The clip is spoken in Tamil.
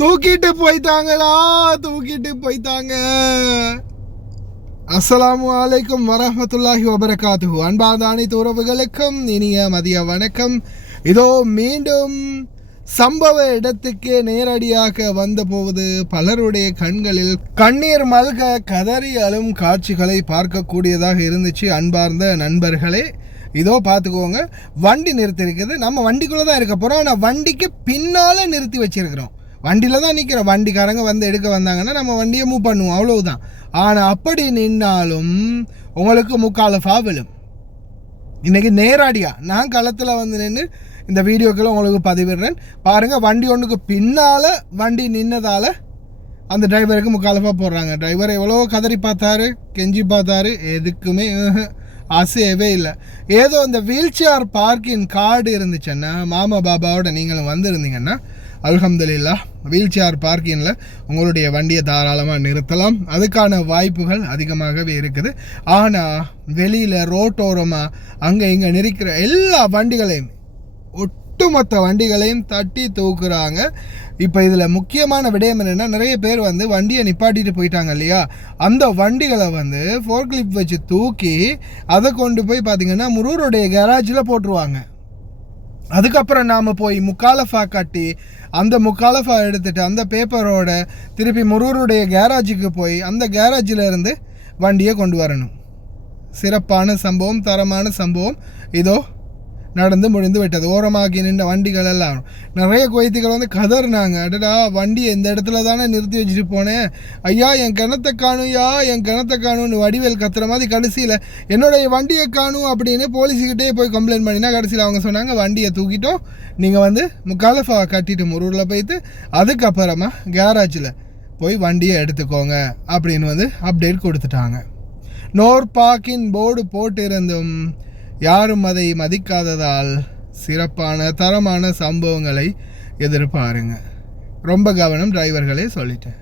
தூக்கிட்டு போயிட்டாங்களா, தூக்கிட்டு போயிட்டாங்க. அஸ்ஸலாமு அலைக்கும் வரஹ்மத்துல்லாஹி வபரகாத்துஹு. அன்பார்ந்த அனைத்து உறவுகளுக்கும் இனிய மதிய வணக்கம். இதோ மீண்டும் சம்பவ இடத்துக்கு நேரடியாக வந்த போவது பலருடைய கண்களில் கண்ணீர் மல்க கதறி அழும் காட்சிகளை பார்க்கக்கூடியதாக இருந்துச்சு. அன்பார்ந்த நண்பர்களே, இதோ பார்த்துக்கோங்க, வண்டி நிறுத்தி இருக்குது. நம்ம வண்டிக்குள்ளே தான் இருக்க போகிறோம். ஆனால் வண்டிக்கு பின்னால் நிறுத்தி வச்சிருக்கிறோம். வண்டியில் தான் நிற்கிறோம். வண்டிக்காரங்க வந்து எடுக்க வந்தாங்கன்னா நம்ம வண்டியை மூவ் பண்ணுவோம், அவ்வளவுதான். ஆனால் அப்படி நின்னாலும் உங்களுக்கு முக்காலஃபா விழும். இன்றைக்கி நேரடியாக நான் களத்தில் வந்து நின்று இந்த வீடியோக்களை உங்களுக்கு பதிவிடுறேன். பாருங்கள், வண்டி ஒன்றுக்கு பின்னால் வண்டி நின்னதால் அந்த டிரைவருக்கு முக்காலஃபா போடுறாங்க. டிரைவர் எவ்வளோ கதறி பார்த்தாரு, கெஞ்சி பார்த்தாரு, எதுக்குமே ஆசையவே இல்லை. ஏதோ இந்த வீல் சேர் பார்க்கிங் கார்டு இருந்துச்சுன்னா, மாமா பாபாவோட நீங்களும் வந்திருந்தீங்கன்னா அல்ஹம்துலில்லாஹ் வீல் சேர் பார்க்கிங்கில் உங்களுடைய வண்டியை தாராளமாக நிறுத்தலாம். அதுக்கான வாய்ப்புகள் அதிகமாகவே இருக்குது. ஆனால் வெளியில் ரோட்டோரமாக அங்கே இங்கே நிற்கிற எல்லா வண்டிகளையும், ஒட்டுமொத்த வண்டிகளையும் தட்டி தூக்குறாங்க. இப்போ இதில் முக்கியமான விடயம் என்னென்னா, நிறைய பேர் வந்து வண்டியை நிப்பாட்டிட்டு போயிட்டாங்க இல்லையா, அந்த வண்டிகளை வந்து ஃபோர் கிளிப் வச்சு தூக்கி அதை கொண்டு போய் பார்த்திங்கன்னா முரூருடைய கேராஜில் போட்டுருவாங்க. அதுக்கப்புறம் நாம் போய் முக்காலஃபா கட்டி அந்த முக்காலஃபா எடுத்துகிட்டு அந்த பேப்பரோட திருப்பி முரூருடைய கேராஜுக்கு போய் அந்த கேராஜில் இருந்து வண்டியை கொண்டு வரணும். சிறப்பான சம்பவம், தரமான சம்பவம் இதோ நடந்து முடிந்து விட்டது. ஓரமாகி நின்ற வண்டிகள் எல்லாம் நிறைய குவைத்திகள் வந்து கதறினாங்க. அடடா, வண்டியை இந்த இடத்துல தானே நிறுத்தி வச்சுட்டு போனேன், ஐயா என் கிணத்தை காணும்யா, என் கிணத்தை காணும்னு வடிவேல் கத்துற மாதிரி கடைசியில் என்னுடைய வண்டியை காணும் அப்படின்னு போலீஸுக்கிட்டே போய் கம்ப்ளைண்ட் பண்ணினா கடைசியில் அவங்க சொன்னாங்க, வண்டியை தூக்கிட்டோம், நீங்கள் வந்து முக்காலஃபா கட்டிட்டு முரூரில் போய்த்து அதுக்கப்புறமா கேராஜில் போய் வண்டியை எடுத்துக்கோங்க அப்படின்னு வந்து அப்டேட் கொடுத்துட்டாங்க. நோர் பார்க்கிங் போர்டு போட்டு இருந்தும் யாரும் அதை மதிக்காததால் சிறப்பான தரமான சம்பவங்களை எதிர்பாருங்க. ரொம்ப கவனம் டிரைவர்களே, சொல்லிட்டேன்.